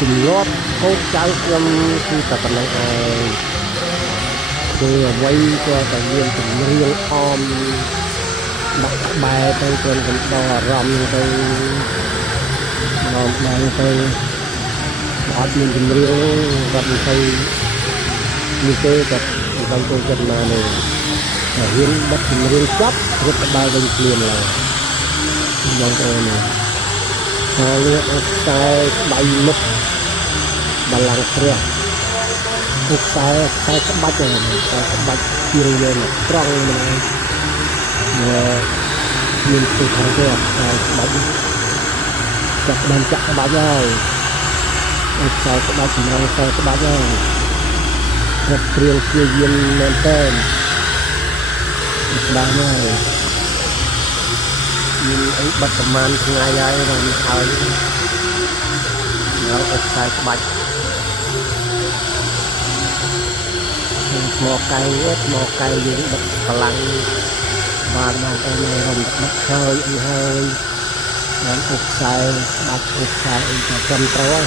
ជំនាត់កូនចៅខ្ញុំគឺតែប៉ុណ្ណឹងហើយគឺអ្វីក៏តែមានចម្រៀងអមដាក់ក្បែរទៅគ្រាន់តែដល់អារម្មណ៍ទៅមកបានទៅអត់មានចម្រៀងគាត់មិនទៅនេះទេគាត់មិនទៅចូលចិត្តណាទេរៀនបတ်ចម្រៀងចប់រត់ទៅដល់វិញភ្លាមឡើយបងប្អូនហើយវាអត់តែដៃមុខបលាំងព្រះឧស្សាហ៍ក្បាច់ហ្នឹងតែក្បាច់ជាយើងត្រង់ម្ល៉េះមានទីខាងទៅតែក្បាច់ចាប់បានចាក់ក្បាច់ហើយឧស្សាហ៍ក្បាច់ចម្រងខ្សែក្បាច់ហើយរត់ព្រៀងជាយានមែនតើស្ដាយហើយមានអីបាត់ប្រមាណថ្ងៃហើយដល់ហើយនៅឧស្សាហ៍ក្បាច់ថ្មកែយើងបិទកម្លាំងបានមកអីរំបិទហើយអីហើយបានឧស្សាហ៍ក្បាច់ឧស្សាហ៍អីក៏ត្រឹមត្រូវ